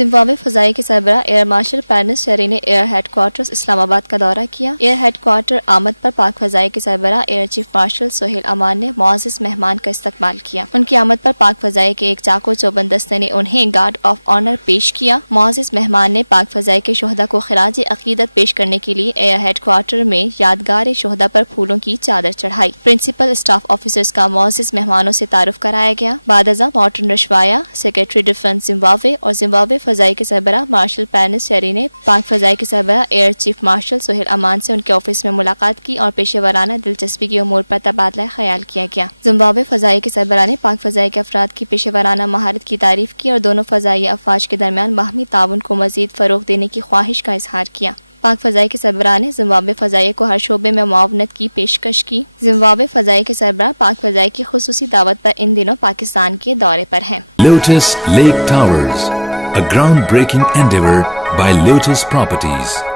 Zimbabwe فضائی کے سربراہ ایئر مارشل پینس شیری نے ایئر ہیڈ کوارٹرز اسلام آباد کا دورہ کیا۔ ایئر ہیڈ کوارٹر آمد پر پاک فضائی کے سربراہ ایئر چیف مارشل سہیل امان نے معزز مہمان کا استقبال کیا۔ ان کی آمد پر پاک فضائی کے ایک چاقو چوبند دستے نے انہیں گارڈ آف آنر پیش کیا۔ معزز مہمان نے پاک فضائی کے شہداء کو خراج عقیدت پیش کرنے کے لیے ایئر ہیڈ کوارٹر میں یادگار شہداء پر پھولوں کی چادر چڑھائی۔ پرنسپل اسٹاف آفیسرز کا معزز مہمانوں سے تعارف کرایا گیا۔ بعد ازاں مارٹن رشوایا، سیکریٹری ڈیفنس زمبابوے اور زمبابوے فضائی کے سربراہ مارشل پینس شیری نے پاک فضائی کے سربراہ ایئر چیف مارشل سہیل امان سے ان کے آفس میں ملاقات کی اور پیشہ ورانہ دلچسپی کے امور پر تبادلہ خیال کیا گیا۔ زمبابوے فضائی کے سربراہ نے پاک فضائی کے افراد کی پیشہ ورانہ مہارت کی تعریف کی اور دونوں فضائی افواج کے درمیان باہمی تعاون کو مزید فروغ دینے کی خواہش کا اظہار کیا۔ پاک فضائی کے سربراہ نے زمبابوے فضائی کو ہر شعبے میں معاونت کی پیشکش کی۔ زمبابوے فضائی کے سربراہ پاک فضائی کی خصوصی دعوت پر ان دنوں پاکستان کے دورے پر ہیں۔ Lotus Lake Towers, a groundbreaking endeavor by Lotus Properties.